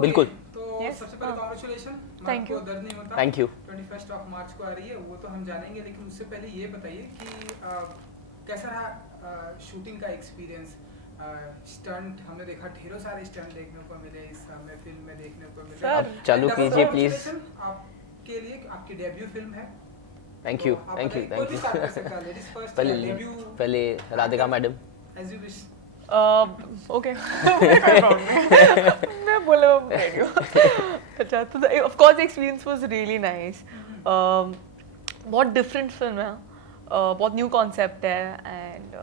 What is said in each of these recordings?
बिल्कुल। तो सबसे पहले कॉन्ग्रेचुलेशन, Thank you. दर्द नहीं होता। Thank you. 21 मार्च को आ रही है, वो तो हम जानेंगे, लेकिन उससे पहले ये बताइए कि कैसा रहा शूटिंग का एक्सपीरियंस। स्टंट हमने देखा, ढेरों सारे स्टंट देखने को मिले इस हमें फिल्म में देखने को मिले। Sir, अब चालू And कीजिए प्लीज। congratulations आपके लिए, आपकी डेब्यू फिल्म है। थैंक यू, तो आप थैंक यू, बताइए, कोई थैंक भी यू। start कर सकता है, ladies first, पहले debut, पहले Radhika madam. as you wish। Okay मैं बोला रेडी हूँ। अच्छा, तो of course experience was really nice. बहुत डिफरेंट फिल्म है, बहुत न्यू कॉन्सेप्ट है, एंड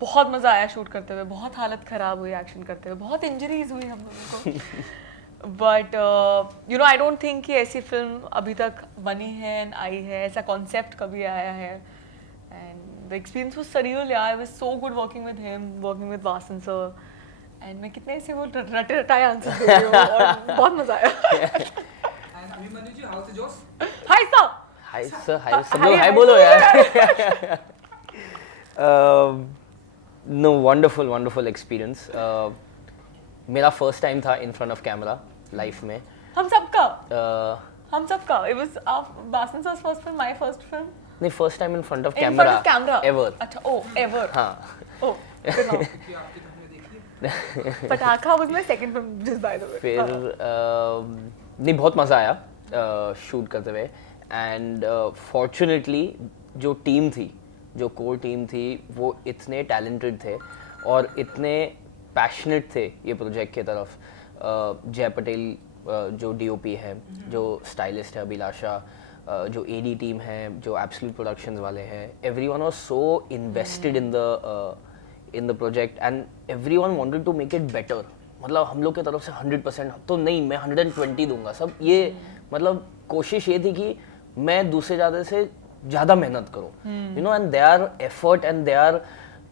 बहुत मज़ा आया शूट करते हुए। बहुत हालत ख़राब हुई एक्शन करते हुए, बहुत इंजरीज हुई हम लोगों को। But you know, I don't think कि ऐसी फिल्म अभी तक बनी है एंड आई है, ऐसा कॉन्सेप्ट कभी आया है। And the experience was surreal. Yeah, I was so good working with him, working with Vasan sir, and मैं कितने से वो रटे रटाए आंसर दे रही हूँ और बहुत मजा आया। And Abhimanyu ji, how's the Josh? Hi sir. Hi sir, hi सब Hi, लोग हाय hi. बोलो यार। No, wonderful wonderful experience. मेरा फर्स्ट टाइम था in front of camera life में। हम सबका Uh, हम सबका it was Vasan sir's first film, my first film. नहीं, first time in front of In front of camera camera. Ever. अच्छा, oh ever. हाँ। Oh, good now. क्योंकि आपकी तो हमने देखी है। पटाखा was my second film, just by the way. फिर नहीं, बहुत मज़ा आया शूट करते हुए। एंड फॉर्चुनेटली जो टीम थी, जो कोर टीम थी, वो इतने टैलेंटेड थे और इतने पैशनेट थे ये प्रोजेक्ट की तरफ। जय पटेल जो डीओपी है, जो स्टाइलिस्ट है अभिलाषा, जो एडी टीम है, जो एब्सोल्यूट प्रोडक्शंस वाले हैं, everyone was so invested in the project and everyone wanted to make it better. मतलब हम लोग की तरफ से 100% तो नहीं, मैं 120 दूंगा सब। ये मतलब कोशिश ये थी कि मैं दूसरे ज़्यादा से ज़्यादा मेहनत करूँ, you know, and their effort and their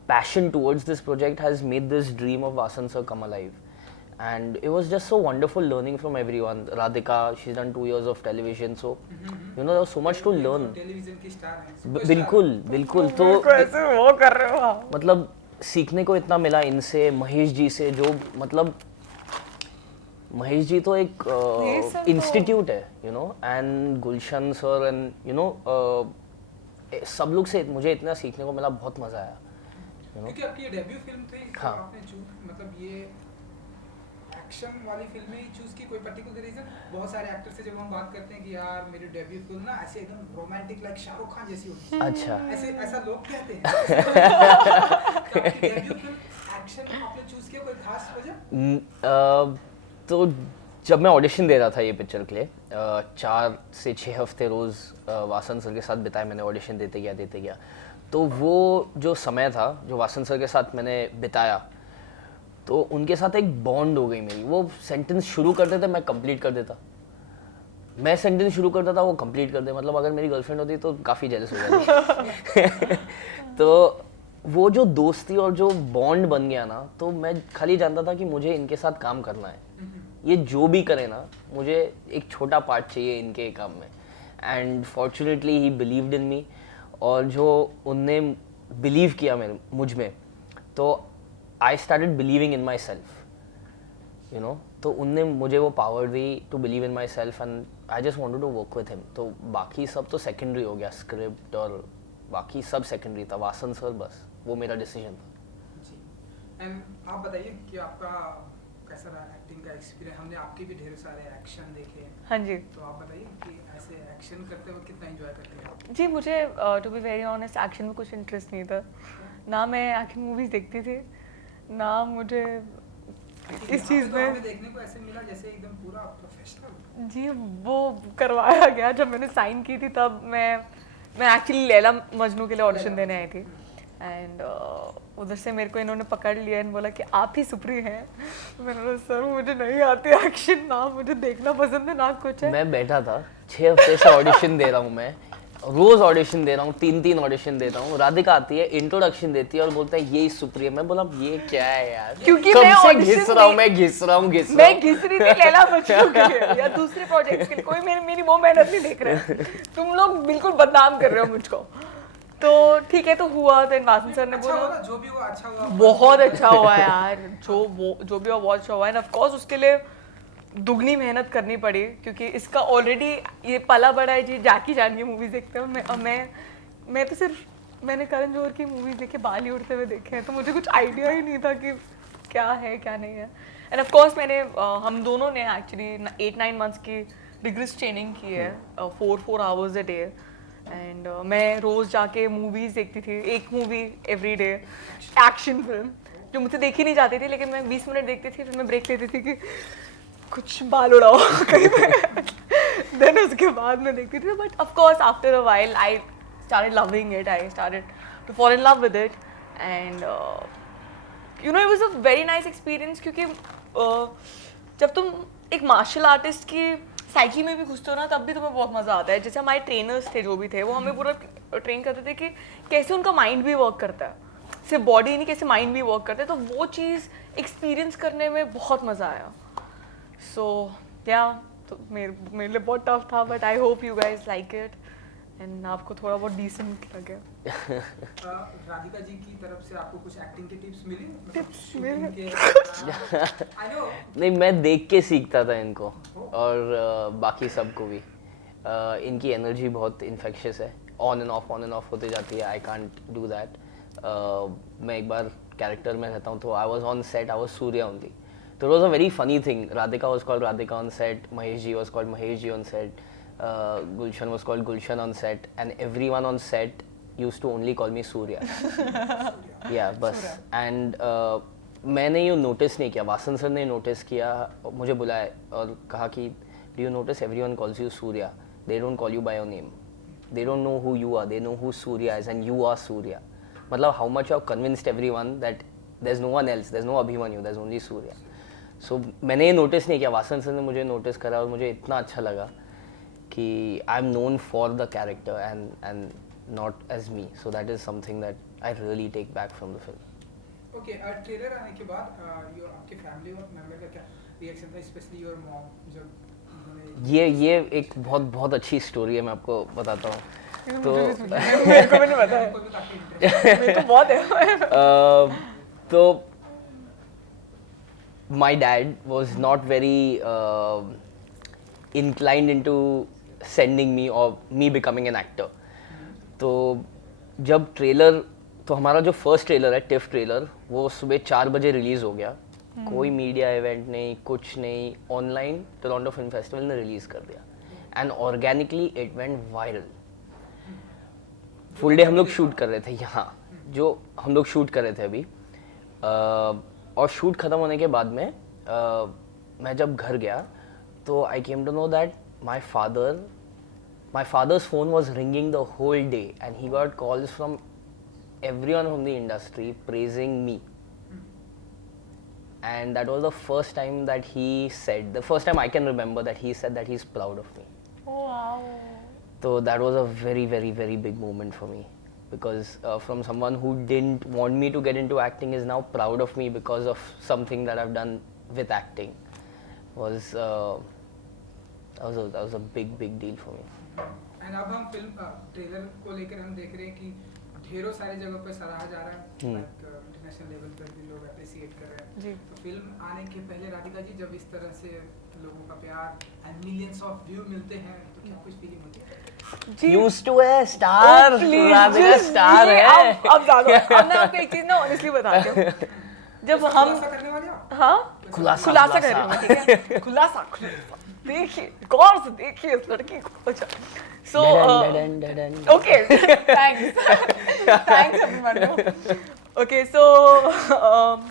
passion towards this project has made this dream of Vasan sir come alive. And it was just so wonderful learning from everyone. Radhika, she's done 2 years of television, so you know there was so much to learn. Television की star है। बिल्कुल बिल्कुल। तो कैसे वो कर रहे हो आप? मतलब सीखने को इतना मिला इनसे, महेश जी से, जो मतलब महेश जी तो एक ये सब तो- इंस्टीट्यूट है, you know, and Gulshan sir and you no सब लोग से मुझे इतना सीखने को मिला, बहुत मजा आया। क्योंकि आपकी ये डेब्यू फिल्म थी, तो हाँ। आपने मतलब ये एक्शन वाली फिल्में ही चूज की, कोई पर्टिकुलर रीजन? बहुत सारे एक्टर से जब हम बात करते हैं कि यार मेरी डेब्यू फिल्म ना ऐसे एकदम रोमांटिक लाइक शाहरुख खान जैसी होगी, अच्छा। ऐसा लोग कहते हैं। तो आपकी डेब्यू फिल्म एक्शन आपने चूज किया, कोई खास वजह? तो जब मैं ऑडिशन दे रहा था ये पिक्चर के लिए, 4 से 6 हफ्ते रोज़ वासन सर के साथ बिताए मैंने, ऑडिशन देते गया। तो वो जो समय था जो वासन सर के साथ मैंने बिताया, तो उनके साथ एक बॉन्ड हो गई मेरी। वो सेंटेंस शुरू करते थे, मैं कंप्लीट कर देता। मैं सेंटेंस शुरू करता था, वो कंप्लीट कर दे। मतलब अगर मेरी गर्लफ्रेंड होती तो काफ़ी जेलस हो जाती। तो वो जो दोस्ती और जो बॉन्ड बन गया ना, तो मैं खाली जानता था कि मुझे इनके साथ काम करना है। ये जो भी करे ना, मुझे एक छोटा पार्ट चाहिए इनके काम में। And fortunately he believed in me, और जो उनने बिलीव किया मुझ में, तो I started believing in myself, you know. तो उनने मुझे वो पावर दी to believe in myself, and I just wanted to work with him. तो बाकी सब तो सेकेंडरी हो गया, स्क्रिप्ट और बाकी सब सेकेंडरी था। वासन सर बस वो मेरा डिसीजन था। जी। एंड आप बताइए कि आपका कैसा रहा एक्टिंग का एक्सपीरियंस? हमने आपके भी ढेर सारे एक्शन देखे हैं, हाँ जी तो आप बताइए कि ऐसे एक्शन करते वक्त कितना एंजॉय करते हैं आप? जी, मुझे to be very honest action में कुछ इंटरेस्ट नहीं था। ना मैं एक्शन मूवीज देखती थी, ना मुझे इस चीज़ में। हमें देखने को ऐसे मिला जैसे एकदम पूरा प्रोफेशनल। जी, वो करवाया गया जब मैंने साइन की थी, तब मैं एक्चुअली लैला मजनू के लिए ऑडिशन देने आई थी। एंड उधर से मेरे को इन्होंने पकड़ लिया एंड बोला कि आप ही सुप्री हैं। मैंने बोला सर मुझे नहीं आती एक्शन, ना मुझे देखना पसंद है ना कुछ है। मैं बैठा था 6 हफ्ते से ऑडिशन दे रहा हूँ, मैं रोज ऑडिशन दे रहा हूँ, 3 ऑडिशन देता हूँ। राधिका आती है, इंट्रोडक्शन देती है और बोलता है ये सुप्रिया। मैं बोला ये क्या है यार, क्योंकि कब मैं से audition घिस रहा हूँ, मैं घिस रहा हूँ। मैं घिस रही थी लैला मजनू के लिए या दूसरे प्रोजेक्ट्स के लिए। कोई मेरी वो मेहनत नहीं देख रहा है। तुम लोग बिल्कुल बदनाम कर रहे हो मुझको। तो ठीक है, तो हुआ। देन वासन सर ने अच्छा बोला हुआ, जो भी हुआ अच्छा हुआ, बहुत अच्छा हुआ यार, जो भी हुआ बहुत अच्छा हुआ। एंड ऑफ कोर्स उसके लिए दुगनी मेहनत करनी पड़ी क्योंकि इसका ऑलरेडी ये पला बड़ा है जी जैकी चैन की मूवीज देखते हो मैं तो सिर्फ मैंने करण जौहर की मूवीज देखे बाल ही उड़ते हुए देखे हैं तो मुझे कुछ आइडिया ही नहीं था कि क्या है क्या नहीं है एंड ऑफ कोर्स मैंने हम दोनों ने एक्चुअली 8-9 मंथ्स की रिग्रेस ट्रेनिंग की है 4 आवर्स अ डे एंड मैं रोज़ जाके मूवीज़ देखती थी एक movie every day action film जो मुझसे देखी नहीं जाती थी लेकिन मैं 20 मिनट देखती थी फिर मैं ब्रेक लेती थी कि कुछ बाल उड़ाओ कहीं पे देन उसके बाद मैं देखती थी but of course after a while I started loving it I started to fall in love with it and you know it was a very nice experience क्योंकि जब तुम एक मार्शल आर्टिस्ट की साइकी में भी घुसते हो ना तब भी तुम्हें बहुत मज़ा आता है जैसे हमारे ट्रेनर्स थे जो भी थे वो हमें पूरा ट्रेन करते थे कि कैसे उनका माइंड भी वर्क करता है सिर्फ बॉडी नहीं कैसे माइंड भी वर्क करता है तो वो चीज़ एक्सपीरियंस करने में बहुत मज़ा आया सो या तो मेरे लिए बहुत टफ था but I hope you guys like it and आपको थोड़ा बहुत डिसेंट लगे राधिका जी की तरफ से आपको कुछ एक्टिंग के टिप्स मिली टिप्स आई नो नहीं मैं देख के सीखता था इनको और बाकी सबको भी इनकी एनर्जी बहुत इन्फेक्शियस है ऑन एंड ऑफ होते जाती है आई कांट डू दैट मैं एक बार कैरेक्टर में रहता हूँ तो I was on set I was Surya only तो it was a very funny thing Radhika was called Radhika on set Mahesh ji was called Mahesh ji on set Gulshan was called Gulshan on set and everyone on set used to only call me Surya. Yeah, बस and मैंने ये notice नहीं किया Vasan sir ने notice किया मुझे बुलाया और कहा कि do you notice everyone calls you Surya they don't call you by your name they don't know who you are they know who Surya is and you are Surya मतलब how much you have convinced everyone that there's no one else there's no Abhimanyu there's only Surya so मैंने ये notice नहीं किया Vasan sir ने मुझे notice करा और मुझे इतना अच्छा लगा कि I am known for the character and not as me so that is something that I really take back from the film okay trailer आने के बाद यो आपके फैमिली और मेंबर का क्या रिएक्शन था स्पेशली योर मॉम जब ये एक बहुत अच्छी स्टोरी है मैं आपको बताता हूँ तो मेरे को भी नहीं पता है को भी काफी इंटरेस्ट मेरे को बहुत है तो my dad was not very inclined into sending me or me becoming an actor. तो जब ट्रेलर तो हमारा जो फर्स्ट ट्रेलर है टिफ ट्रेलर वो सुबह 4 बजे रिलीज़ हो गया कोई मीडिया इवेंट नहीं कुछ नहीं ऑनलाइन टोरंटो फिल्म फेस्टिवल ने रिलीज़ कर दिया and organically it went viral full day हम लोग शूट कर रहे थे यहाँ जो हम लोग शूट कर रहे थे अभी और शूट ख़त्म होने के बाद में मैं जब घर गया तो I came to know that my father's phone was ringing the whole day and he got calls from everyone from the industry praising me and that was the first time that he said the first time I can remember that he said that he's proud of me. Oh wow. So that was a very big moment for me because from someone who didn't want me to get into acting is now proud of me because of something that I've done with acting was that was a big deal for me. And अब हम film trailer को लेकर हम देख रहे हैं कि ढेरों सारी जगहों पे सराहा जा रहा है इंटरनेशनल लेवल पर भी लोग अप्रिशिएट कर रहे हैं जी। तो फिल्म आने के पहले राधिका जी जब इस तरह से लोगों का प्यार एंड मिलियंस ऑफ व्यू मिलते हैं तो क्या कुछ फीलिंग होती है जी Used to है स्टार राधिका स्टार है अब ज्यादा अब मैं आपको एक चीज ना ऑनेस्टली बताती हूँ जब हम खुलासा करने वाले हो हाँ खुलासा कर रही हूँ ठीक है खुलासा देखिए गौर से देखिए इस लड़की को अच्छा so okay thanks everyone okay so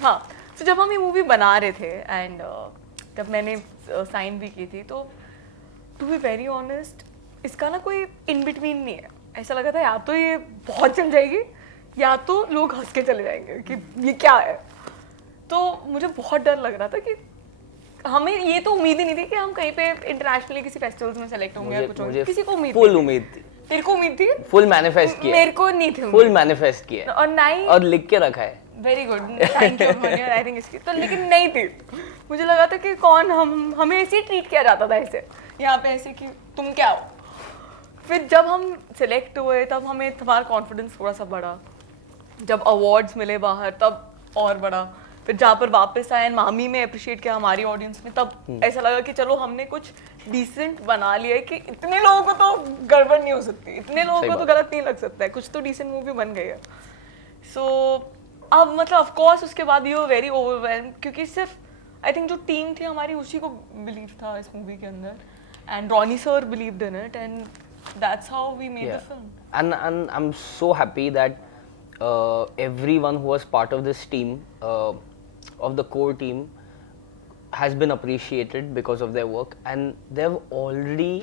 हाँ तो जब हम ये मूवी बना रहे थे एंड जब मैंने साइन भी की थी तो टू बी वेरी ऑनेस्ट इसका ना कोई इन बिटवीन नहीं है ऐसा लगा था या तो ये बहुत चल जाएगी या तो लोग हंस के चले जाएंगे कि ये क्या है तो मुझे बहुत डर लग रहा था कि हमें ये तो उम्मीद ही नहीं थी कि हम कहीं पे इंटरनेशनली किसी फेस्टिवल्स में सेलेक्ट होंगे या कुछ होंगे किसी को उम्मीद फुल उम्मीद थी तेरे को उम्मीद थी फुल मैनिफेस्ट किया मेरे को नहीं थी फुल मैनिफेस्ट किया और नहीं और लिख के रखा है very good thank you I think इसकी तो लेकिन नहीं थी मुझे लगा था कि कौन हमें ऐसे ही ट्रीट किया जाता था ऐसे यहाँ पे ऐसे कि तुम क्या हो फिर जब हम सिलेक्ट हुए तब हमें हमारा कॉन्फिडेंस थोड़ा सा बढ़ा जब अवार्ड्स मिले बाहर तब और बढ़ा फिर जहाँ पर वापस आए मामी में अप्रिशिएट किया हमारी ऑडियंस ने, तब ऐसा लगा कि चलो हमने कुछ डिसेंट बना लिया है कि इतने लोगों को तो गड़बड़ नहीं हो सकती, इतने लोगों सही को तो बात। गलत नहीं लग सकता है, कुछ तो डिसेंट मूवी बन गई है। सो अब मतलब ऑफ कोर्स उसके बाद यू वेरी ओवरवेल्म, क्योंकि सिर्फ आई थिंक जो टीम थी हमारी उसी को बिलीव था इस मूवी के अंदर, and Ronnie sir believed in it, and that's how we made the film. And I'm so happy that everyone who was part of this team, of the core team, has been appreciated because of their work, and they've already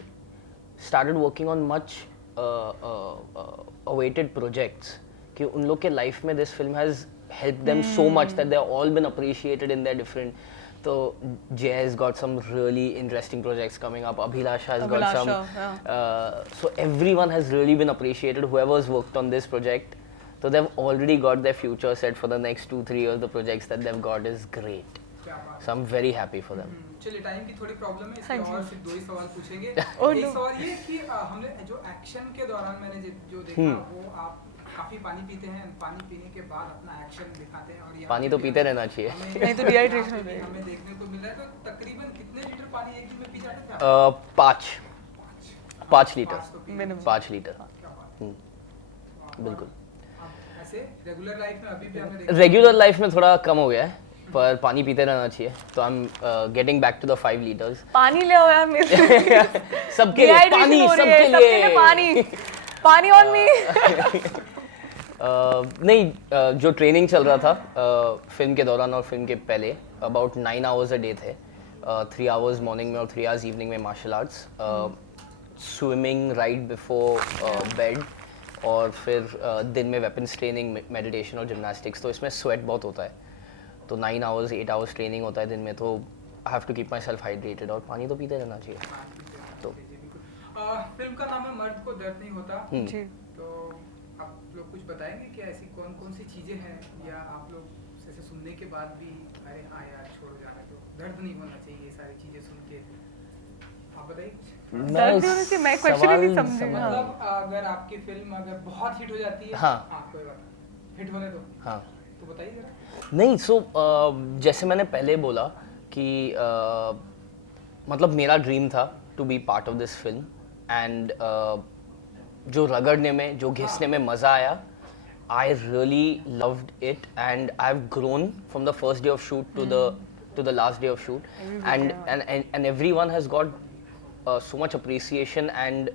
started working on much awaited projects. कि उन लोग के life में this film has helped them so much that they've all been appreciated in their different. So Jay has got some really interesting projects coming up. Abhilasha has got some. So everyone has really been appreciated. Whoever's worked on this project, so they've already got their future set for the next 2-3 years. The projects that they've got is great. क्या बात है। So I'm very happy for them. चलिए time की थोड़ी problem है, हाँ इसलिए जी। और सिर्फ 2 ही सवाल पूछेंगे। Oh, एक no. सवाल ये कि हमने जो एक्शन के दौरान मैंने जो देखा वो आप काफी पानी पीते हैं, पानी पीने के बाद अपना एक्शन दिखाते हैं, और यहाँ पानी पे तो भी पीते हमें- रहना चाहिए। हमें- नहीं तो dehydration यहाँ पे हो भी जाएगी। हमें देखने को मिल रहा है। तो तकरीबन कितने लीटर पानी एक दिन में पी जाते थे आप? 5 लीटर। 5 तो पी Minimum. लेते 5 लीटर। हैं। क्या बात है। और बिल्कुल। अब ऐसे रेगुलर लाइफ में अभी भी हमने देखा रेगुलर लाइफ में थोड़ा कम हो गया है, पर पानी पीते रहना चाहिए। तो I am getting back to the 5 litres. पानी ले आओ यार मेरे सबके लिए पानी, सबके लिए पानी, पानी ऑन मी। नहीं, जो ट्रेनिंग चल रहा था फिल्म के दौरान और फिल्म के पहले, अबाउट 9 आवर्स अ डे थे। 3 आवर्स मॉर्निंग में और 3 आवर्स इवनिंग में martial arts, swimming right before bed, और फिर दिन में वेपन्स ट्रेनिंग, मेडिटेशन और जिमनास्टिक्स। तो इसमें स्वेट बहुत होता है, तो 9 आवर्स 8 आवर्स ट्रेनिंग होता है दिन में, तो I have to keep myself hydrated, और पानी तो पीते रहना चाहिए। तो फिल्म का नाम है मर्द को दर्द नहीं होता। जी। तो आप लोग कुछ बताएंगे कि ऐसी कौन कौन सी चीजें हैं, या आप लोग ऐसे सुनने के बाद भी अरे हाँ यार छोड़ो जाने दो, दर्द नहीं होना चाहिए, ये सारी चीजें सुन के आप बताइए कुछ। दर्द होने से मैं question ही नहीं समझी। हाँ। मतलब अगर आपकी फिल्म अगर बहुत हिट हो जाती है, हाँ। कोई बात नहीं, हिट होने दो, हाँ, तो बताइए जरा। नहीं, सो जैसे मैंने पहले बोला कि मतलब मेरा ड्रीम था to be part of this film, and जो रगड़ने में, जो घिसने में मज़ा आया, I really loved it, and I have grown from the first day of shoot to the last day of shoot, and everyone has got so much appreciation, and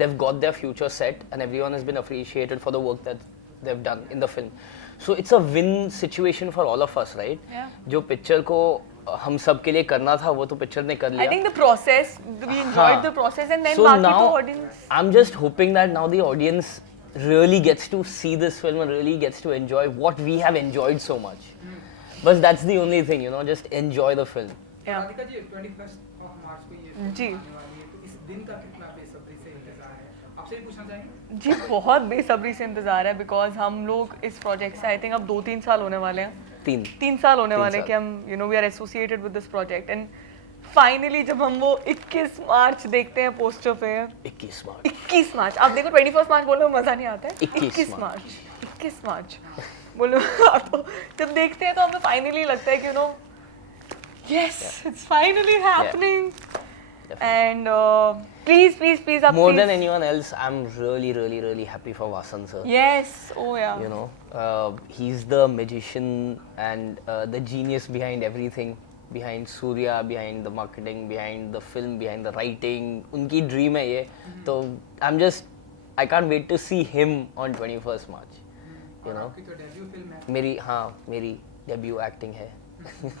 they've got their future set, and everyone has been appreciated for the work that they've done in the film. So it's a win situation for all of us, right? Yeah. जो picture को हम सब के लिए करना था वो तो पिक्चर ने कर I लिया। think the process, we enjoyed हाँ. the process, and then So बाकी now तो audience. I'm just hoping that now the audience really gets to see this film and really gets to enjoy what we have enjoyed so much. But that's the only thing, you know, just enjoy the film. Yeah. Radhika ji 21 मार्च को ये film जी। आने वाली है, तो इस दिन का कितना बेसब्री से इंतजार है, आपसे भी पूछना चाहेंगे। जी बहुत बेसब्री से इंतजार है, बिकॉज हम लोग इस प्रोजेक्ट से आई थिंक अब 2-3 साल होने वाले हैं। 3 साल होने 3 वाले हैं साल। कि हम we are associated with this project, and finally जब हम वो 21 मार्च देखते हैं पोस्टर पे, 21 मार्च। 21 मार्च, आप देखो 21 मार्च बोलो मजा नहीं आता है, 21 मार्च 21 मार्च बोलो। तो जब देखते हैं तो हमें फाइनली लगता है कि you know yes it's finally happening, and please आप More than anyone else, I'm really happy for Vasan sir. Yes oh yeah You know, he's the magician and the genius behind everything, behind Surya, behind the marketing, behind the film, behind the writing. उनकी dream है ये, तो I can't wait to see him on 21st March. You know, आपकी तो debut film है। मेरी debut acting है.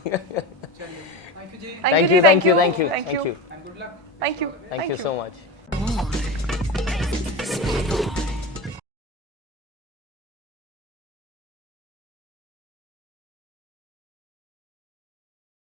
चलिए, थैंक यू जी, Thank you, Thank you. And good luck. Thank you. Thank you so much.